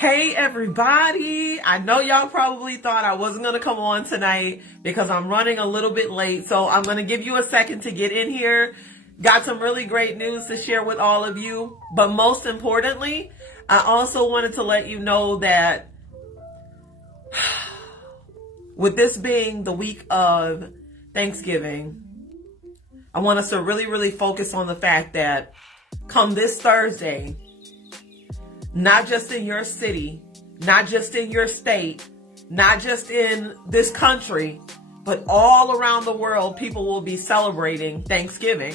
Hey everybody, I know y'all probably thought I wasn't going to come on tonight because I'm running a little bit late, so I'm going to give you a second to get in here. Got some really great news to share with all of you, but most importantly, I also wanted to let you know that with this being the week of Thanksgiving, I want us to really focus on the fact that come this Thursday, not just in your city, not just in your state, not just in this country, but all around the world, people will be celebrating Thanksgiving.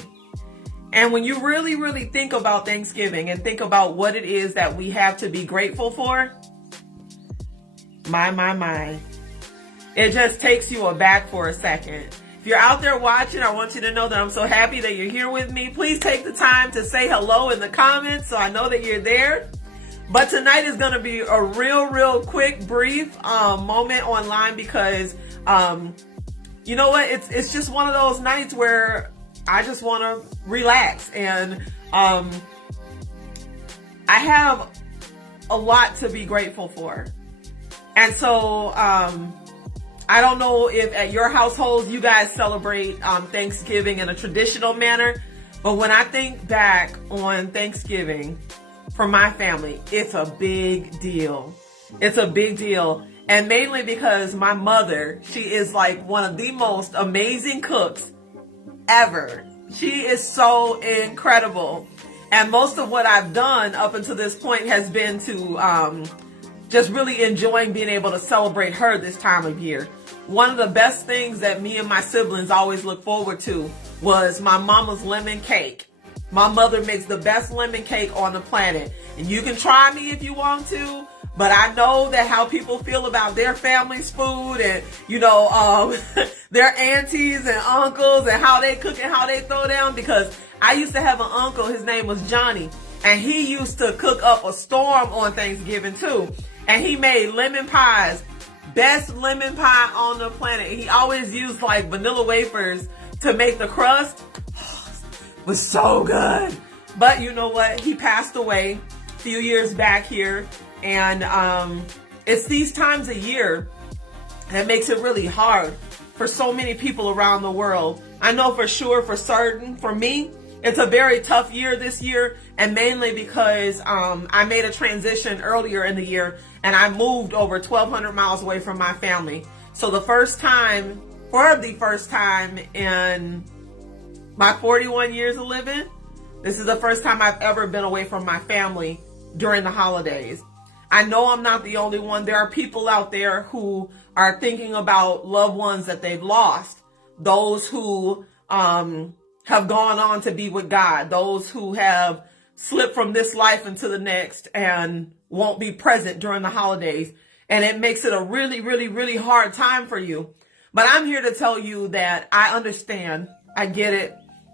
And when you really think about Thanksgiving and think about what it is that we have to be grateful for, my, it just takes you aback for a second. If you're out there watching, I want you to know that I'm so happy that you're here with me. Please take the time to say hello in the comments so I know that you're there. But tonight is going to be a real quick, brief moment online because, you know what? It's just one of those nights where I just want to relax. And I have a lot to be grateful for. And so I don't know if at your households you guys celebrate Thanksgiving in a traditional manner. But when I think back on Thanksgiving, for my family, it's a big deal. It's a big deal. And mainly because my mother, she is like one of the most amazing cooks ever. She is so incredible. And most of what I've done up until this point has been to just really enjoying being able to celebrate her this time of year. One of the best things that me and my siblings always look forward to was my mama's lemon cake. My mother makes the best lemon cake on the planet. And you can try me if you want to, but I know that how people feel about their family's food and, you know, their aunties and uncles and how they cook and how they throw down. Because I used to have an uncle, his name was Johnny, and he used to cook up a storm on Thanksgiving too. And he made lemon pies, best lemon pie on the planet. He always used like vanilla wafers to make the crust. Was so good. But you know what? He passed away a few years back here. And it's these times of year that makes it really hard for so many people around the world. I know for sure, for certain, for me, it's a very tough year this year. And mainly because I made a transition earlier in the year and I moved over 1,200 miles away from my family. So for the first time in my 41 years of living, this is the first time I've ever been away from my family during the holidays. I know I'm not the only one. There are people out there who are thinking about loved ones that they've lost. Those who have gone on to be with God. Those who have slipped from this life into the next and won't be present during the holidays. And it makes it a really hard time for you. But I'm here to tell you that I understand. I get it.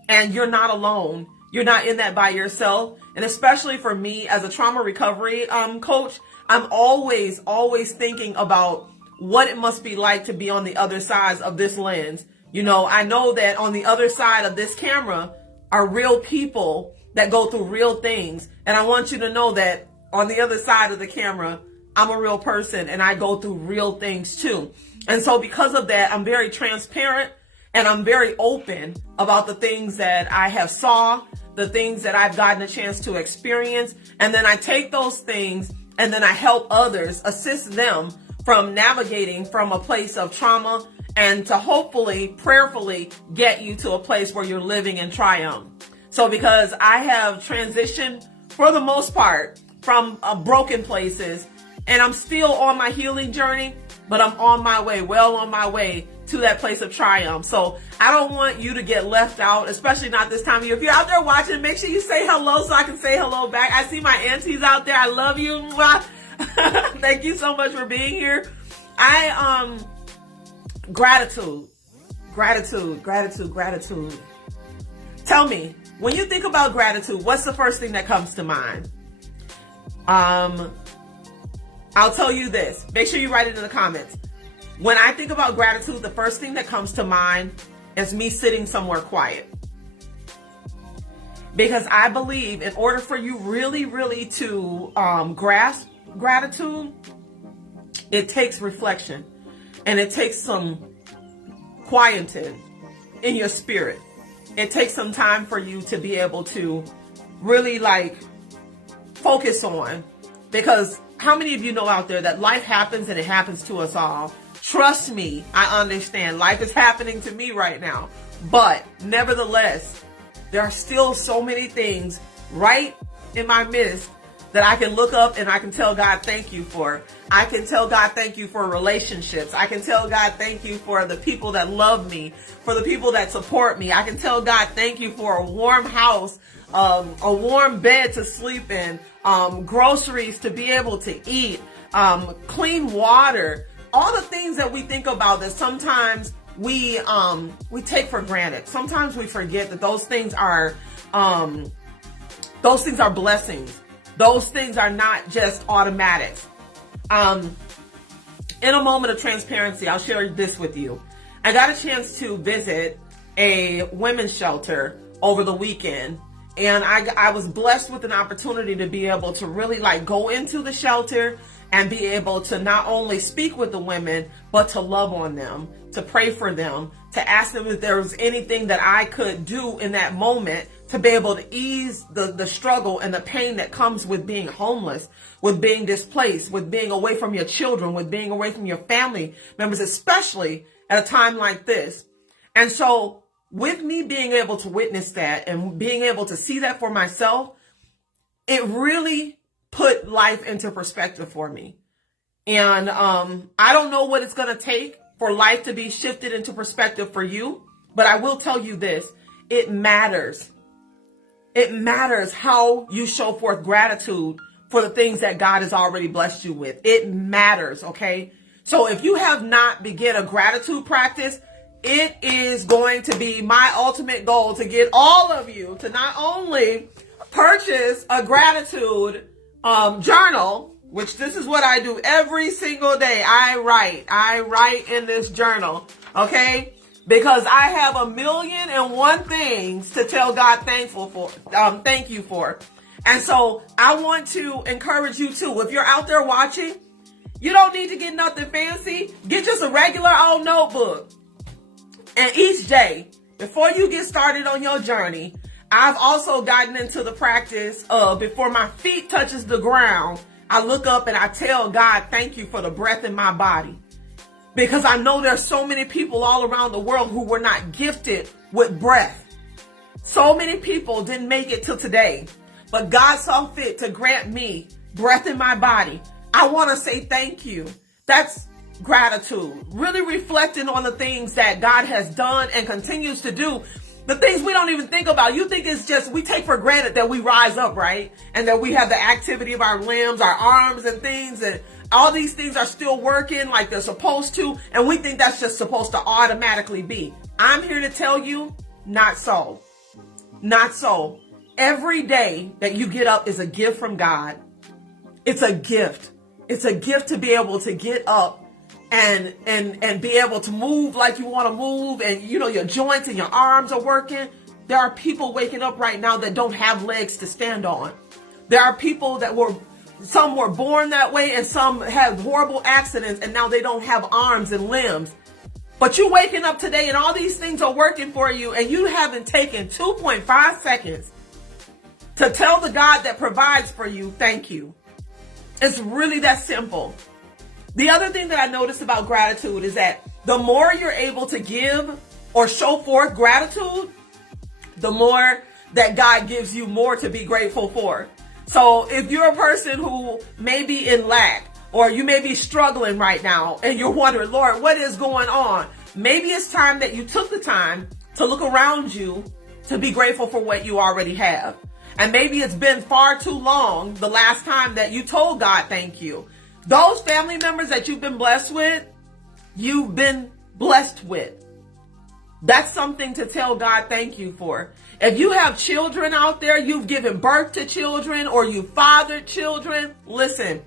And you're not alone. You're not in that by yourself. And especially for me as a trauma recovery coach, I'm always thinking about what it must be like to be on the other side of this lens. You know, I know that on the other side of this camera are real people that go through real things. And I want you to know that on the other side of the camera, I'm a real person and I go through real things too. And so because of that, I'm very transparent. And I'm very open about the things that I have saw, the things that I've gotten a chance to experience. And then I take those things and then I help others, assist them from navigating from a place of trauma and to hopefully, prayerfully get you to a place where you're living in triumph. So because I have transitioned for the most part from broken places and I'm still on my healing journey, but I'm on my way, well on my way to that place of triumph. So I don't want you to get left out, especially not this time of year. If you're out there watching, make sure you say hello so I can say hello back. I see my aunties out there. I love you. Thank you so much for being here. Gratitude. Tell me, when you think about gratitude, what's the first thing that comes to mind? I'll tell you this. Make sure you write it in the comments. When I think about gratitude, the first thing that comes to mind is me sitting somewhere quiet. Because I believe in order for you really to grasp gratitude, it takes reflection and it takes some quieting in your spirit. It takes some time for you to be able to really focus on, because how many of you know out there that life happens and it happens to us all? Trust me, I understand. Life is happening to me right now. But nevertheless, there are still so many things right in my midst that I can look up and I can tell God thank you for. I can tell God thank you for relationships. I can tell God thank you for the people that love me, for the people that support me. I can tell God thank you for a warm house, a warm bed to sleep in, groceries to be able to eat, clean water, all the things that we think about that sometimes we take for granted. Sometimes we forget that those things are blessings. Those things are not just automatics. In a moment of transparency, I'll share this with you. I got a chance to visit a women's shelter over the weekend, and I was blessed with an opportunity to be able to really go into the shelter and be able to not only speak with the women, but to love on them, to pray for them, to ask them if there was anything that I could do in that moment to be able to ease the struggle and the pain that comes with being homeless, with being displaced, with being away from your children, with being away from your family members, especially at a time like this. And so with me being able to witness that and being able to see that for myself, it really put life into perspective for me. And I don't know what it's going to take for life to be shifted into perspective for you, but I will tell you this, it matters. It matters how you show forth gratitude for the things that God has already blessed you with. It matters, okay? So if you have not begun a gratitude practice, it is going to be my ultimate goal to get all of you to not only purchase a gratitude journal, which this is what I do every single day. I write in this journal, okay? Because I have 1,000,001 things to tell God thank you for. And so I want to encourage you too. If you're out there watching, you don't need to get nothing fancy. Get just a regular old notebook. And each day, before you get started on your journey, I've also gotten into the practice of, before my feet touches the ground, I look up and I tell God thank you for the breath in my body. Because I know there's so many people all around the world who were not gifted with breath. So many people didn't make it till today. But God saw fit to grant me breath in my body. I want to say thank you. That's gratitude. Really reflecting on the things that God has done and continues to do. The things we don't even think about. You think it's just, we take for granted that we rise up, right? And that we have the activity of our limbs, our arms and things, and all these things are still working like they're supposed to, and we think that's just supposed to automatically be. I'm here to tell you, not so. Not so. Every day that you get up is a gift from God. It's a gift. It's a gift to be able to get up and be able to move like you want to move, and your joints and your arms are working. There are people waking up right now that don't have legs to stand on. There are people that some were born that way, and some had horrible accidents, and now they don't have arms and limbs. But you waking up today and all these things are working for you, and you haven't taken 2.5 seconds to tell the God that provides for you, thank you. It's really that simple. The other thing that I noticed about gratitude is that the more you're able to give or show forth gratitude, the more that God gives you more to be grateful for. So if you're a person who may be in lack, or you may be struggling right now and you're wondering, Lord, what is going on? Maybe it's time that you took the time to look around you to be grateful for what you already have. And maybe it's been far too long the last time that you told God thank you. Those family members that you've been blessed with, you've been blessed with. That's something to tell God thank you for. If you have children out there, you've given birth to children, or you fathered children, listen,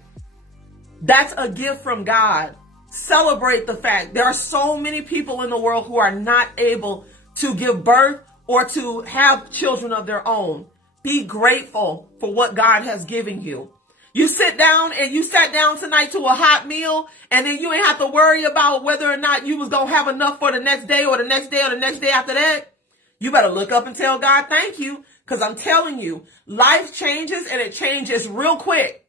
that's a gift from God. Celebrate the fact there are so many people in the world who are not able to give birth or to have children of their own. Be grateful for what God has given you. You sit down and you sat down tonight to a hot meal, and then you ain't have to worry about whether or not you was going to have enough for the next day or the next day or the next day after that. You better look up and tell God thank you, because I'm telling you, life changes, and it changes real quick.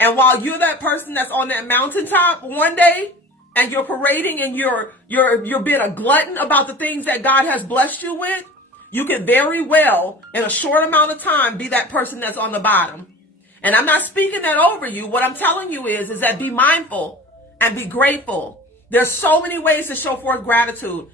And while you're that person that's on that mountaintop one day, and you're parading and you're being a glutton about the things that God has blessed you with, you can very well, in a short amount of time, be that person that's on the bottom. And I'm not speaking that over you. What I'm telling you is that be mindful and be grateful. There's so many ways to show forth gratitude.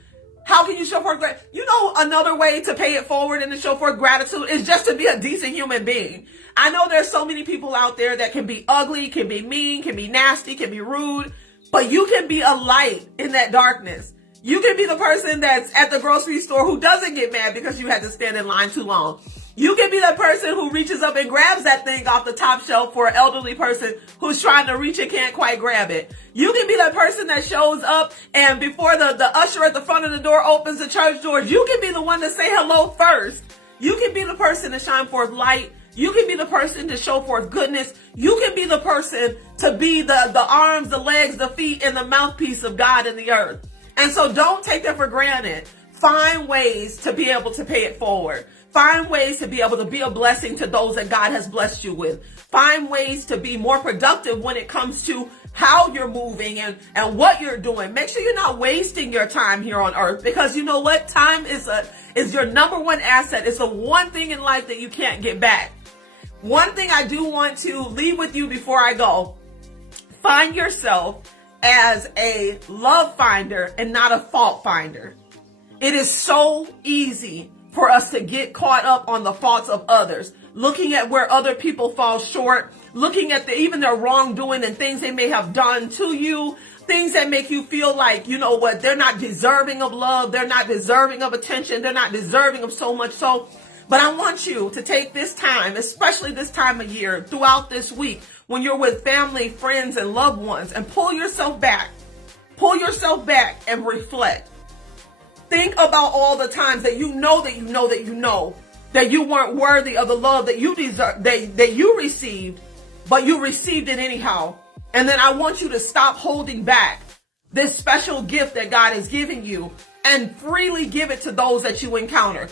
How can you show forth gratitude? You know, another way to pay it forward and to show forth gratitude is just to be a decent human being. I know there's so many people out there that can be ugly, can be mean, can be nasty, can be rude, but you can be a light in that darkness. You can be the person that's at the grocery store who doesn't get mad because you had to stand in line too long. You can be that person who reaches up and grabs that thing off the top shelf for an elderly person who's trying to reach and can't quite grab it. You can be that person that shows up and before the usher at the front of the door opens the church doors, you can be the one to say hello first. You can be the person to shine forth light. You can be the person to show forth goodness. You can be the person to be the arms, the legs, the feet, and the mouthpiece of God in the earth. And so don't take that for granted. Find ways to be able to pay it forward. Find ways to be able to be a blessing to those that God has blessed you with. Find ways to be more productive when it comes to how you're moving and what you're doing. Make sure you're not wasting your time here on earth, because you know what? Time is your number one asset. It's the one thing in life that you can't get back. One thing I do want to leave with you before I go: find yourself as a love finder and not a fault finder. It is so easy for us to get caught up on the faults of others, looking at where other people fall short, looking at even their wrongdoing and things they may have done to you, things that make you feel like, you know what, they're not deserving of love, they're not deserving of attention, they're not deserving of so much so. But I want you to take this time, especially this time of year, throughout this week, when you're with family, friends, and loved ones, and pull yourself back and reflect. Think about all the times that you know that you weren't worthy of the love that you deserve, that you received, but you received it anyhow. And then I want you to stop holding back this special gift that God has given you and freely give it to those that you encounter.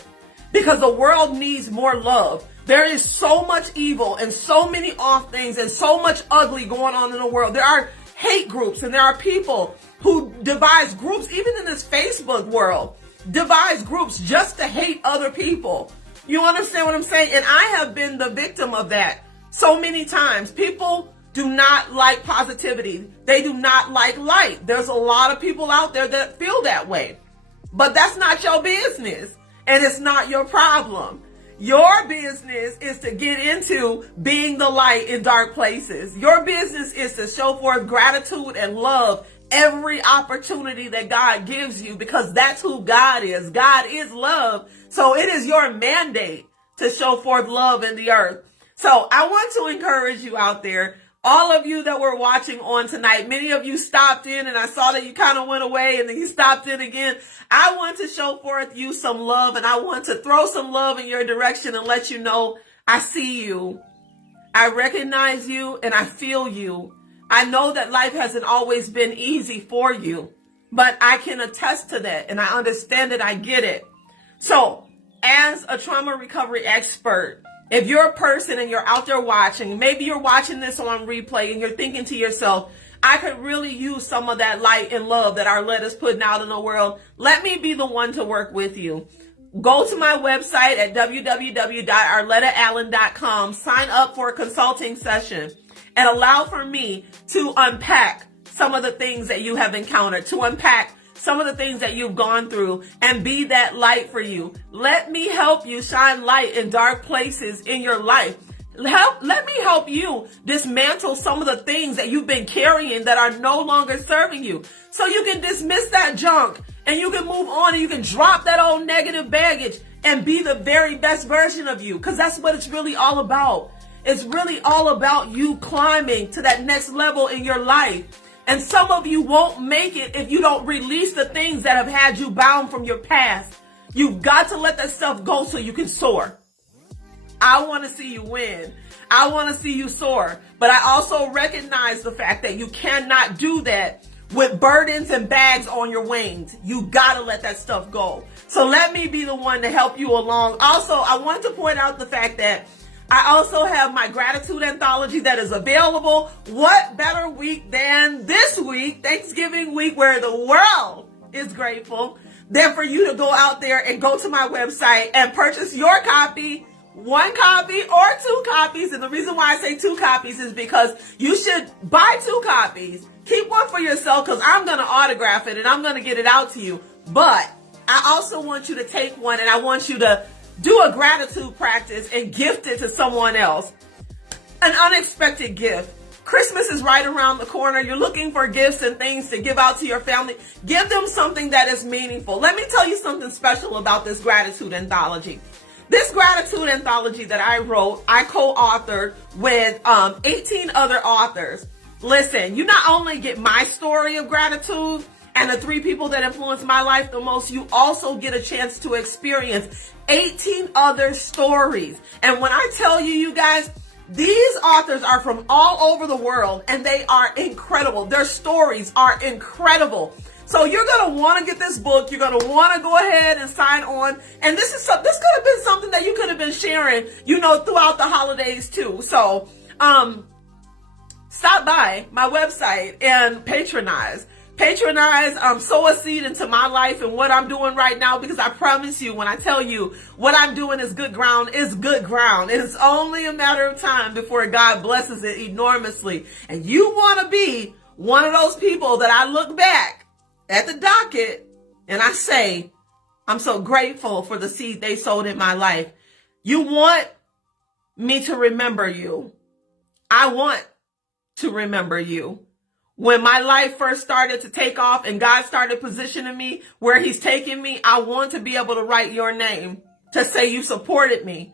Because the world needs more love. There is so much evil and so many off things and so much ugly going on in the world. There are hate groups and there are people who devise groups, even in this Facebook world, devise groups just to hate other people. You understand what I'm saying? And I have been the victim of that so many times. People do not like positivity. They do not like light. There's a lot of people out there that feel that way. But that's not your business. And it's not your problem. Your business is to get into being the light in dark places. Your business is to show forth gratitude and love every opportunity that God gives you, because that's who God is. God is love. So it is your mandate to show forth love in the earth. So I want to encourage you out there, all of you that were watching on tonight. Many of you stopped in and I saw that you kind of went away and then you stopped in again. I want to show forth you some love, and I want to throw some love in your direction and let you know I see you. I recognize you and I feel you. I know that life hasn't always been easy for you, but I can attest to that and I understand it. I get it. So as a trauma recovery expert, if you're a person and you're out there watching, maybe you're watching this on replay and you're thinking to yourself, I could really use some of that light and love that Arletta's putting out in the world. Let me be the one to work with you. Go to my website at www.arlettaallen.com. Sign up for a consulting session and allow for me to unpack some of the things that you have encountered, to unpack some of the things that you've gone through and be that light for you. Let me help you shine light in dark places in your life. Let me help you dismantle some of the things that you've been carrying that are no longer serving you, so you can dismiss that junk and you can move on and you can drop that old negative baggage and be the very best version of you, because that's what it's really all about. It's really all about you climbing to that next level in your life. And some of you won't make it if you don't release the things that have had you bound from your past. You've got to let that stuff go so you can soar. I want to see you win. I want to see you soar. But I also recognize the fact that you cannot do that with burdens and bags on your wings. You gotta let that stuff go. So let me be the one to help you along. Also, I want to point out the fact that I also have my gratitude anthology that is available. What better week than this week, Thanksgiving week, where the world is grateful, than for you to go out there and go to my website and purchase your copy, 1 copy or 2 copies. And the reason why I say 2 copies is because you should buy 2 copies. Keep one for yourself, because I'm going to autograph it and I'm going to get it out to you. But I also want you to take one, and I want you to do a gratitude practice and gift it to someone else. An unexpected gift. Christmas is right around the corner. You're looking for gifts and things to give out to your family. Give them something that is meaningful. Let me tell you something special about this gratitude anthology. This gratitude anthology that I wrote, I co-authored with 18 other authors. Listen, you not only get my story of gratitude and the 3 people that influenced my life the most, you also get a chance to experience 18 other stories. And when I tell you, you guys, these authors are from all over the world and they are incredible. Their stories are incredible. So you're going to want to get this book. You're going to want to go ahead and sign on. And this could have been something that you could have been sharing, throughout the holidays too. So, stop by my website and patronize, sow a seed into my life and what I'm doing right now, because I promise you, when I tell you what I'm doing is good ground, it's good ground. It's only a matter of time before God blesses it enormously. And you want to be one of those people that I look back at the docket and I say, I'm so grateful for the seed they sowed in my life. You want me to remember you. I want to remember you. When my life first started to take off and God started positioning me where he's taking me, I want to be able to write your name to say you supported me.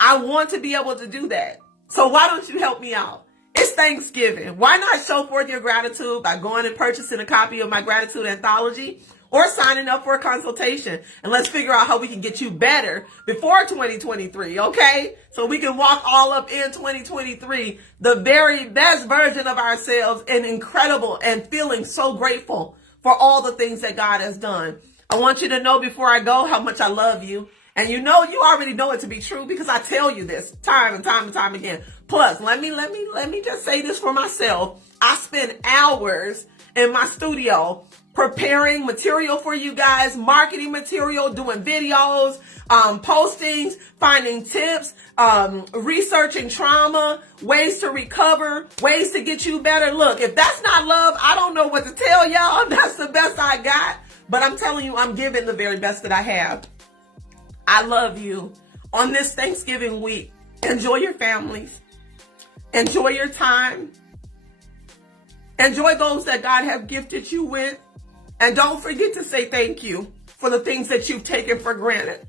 I want to be able to do that. So why don't you help me out? It's Thanksgiving. Why not show forth your gratitude by going and purchasing a copy of my gratitude anthology or signing up for a consultation? And let's figure out how we can get you better before 2023, okay? So we can walk all up in 2023, the very best version of ourselves, and incredible and feeling so grateful for all the things that God has done. I want you to know before I go how much I love you. And you already know it to be true because I tell you this time and time and time again. Plus, let me just say this for myself. I spend hours in my studio preparing material for you guys, marketing material, doing videos, postings, finding tips, researching trauma, ways to recover, ways to get you better. Look, if that's not love, I don't know what to tell y'all. That's the best I got. But I'm telling you, I'm giving the very best that I have. I love you. On this Thanksgiving week, enjoy your families. Enjoy your time. Enjoy those that God have gifted you with. And don't forget to say thank you for the things that you've taken for granted.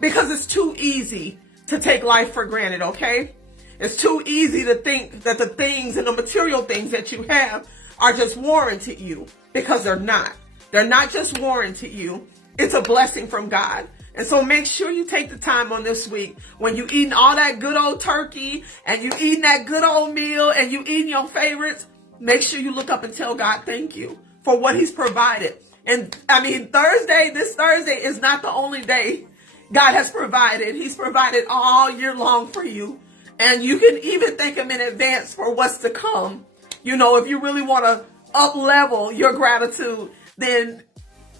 Because it's too easy to take life for granted, okay? It's too easy to think that the things and the material things that you have are just warranted you, because they're not. They're not just warranted you. It's a blessing from God. And so make sure you take the time on this week when you eating all that good old turkey and you eating that good old meal and you eating your favorites. Make sure you look up and tell God thank you for what he's provided. And this Thursday is not the only day God has provided. He's provided all year long for you. And you can even thank him in advance for what's to come. If you really want to up level your gratitude, then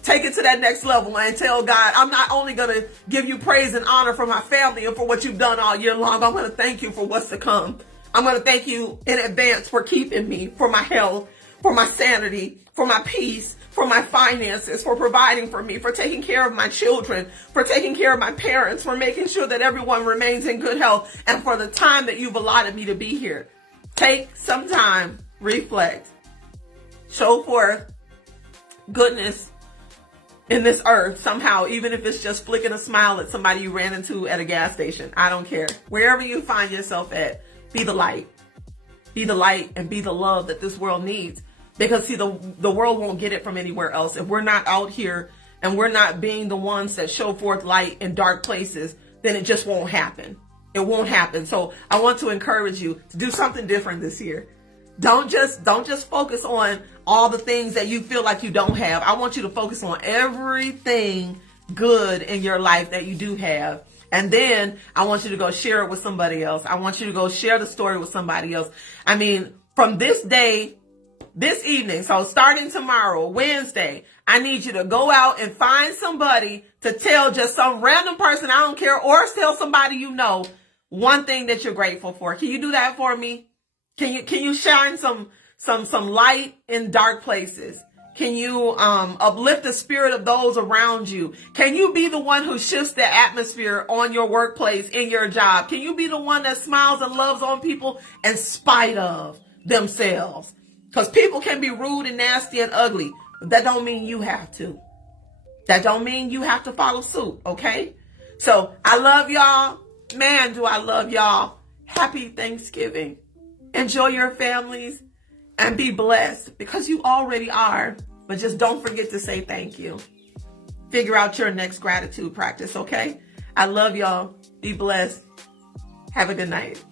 take it to that next level and tell God, I'm not only going to give you praise and honor for my family and for what you've done all year long, I'm going to thank you for what's to come. I'm going to thank you in advance for keeping me, for my health, for my sanity, for my peace, for my finances, for providing for me, for taking care of my children, for taking care of my parents, for making sure that everyone remains in good health, and for the time that you've allotted me to be here. Take some time, reflect, show forth goodness in this earth somehow, even if it's just flicking a smile at somebody you ran into at a gas station. I don't care. Wherever you find yourself at, be the light. Be the light and be the love that this world needs. Because see, the world won't get it from anywhere else. If we're not out here and we're not being the ones that show forth light in dark places, then it just won't happen. It won't happen. So I want to encourage you to do something different this year. Don't just focus on all the things that you feel like you don't have. I want you to focus on everything good in your life that you do have. And then I want you to go share it with somebody else. I want you to go share the story with somebody else. I mean, from this day, this evening, so starting tomorrow, Wednesday, I need you to go out and find somebody to tell, just some random person, I don't care, or tell somebody you know one thing that you're grateful for. Can you do that for me? Can you shine some light in dark places? Can you uplift the spirit of those around you? Can you be the one who shifts the atmosphere on your workplace, in your job? Can you be the one that smiles and loves on people in spite of themselves? Because people can be rude and nasty and ugly, but that don't mean you have to. That don't mean you have to follow suit, okay? So I love y'all. Man, do I love y'all. Happy Thanksgiving. Enjoy your families and be blessed, because you already are. But just don't forget to say thank you. Figure out your next gratitude practice, okay? I love y'all. Be blessed. Have a good night.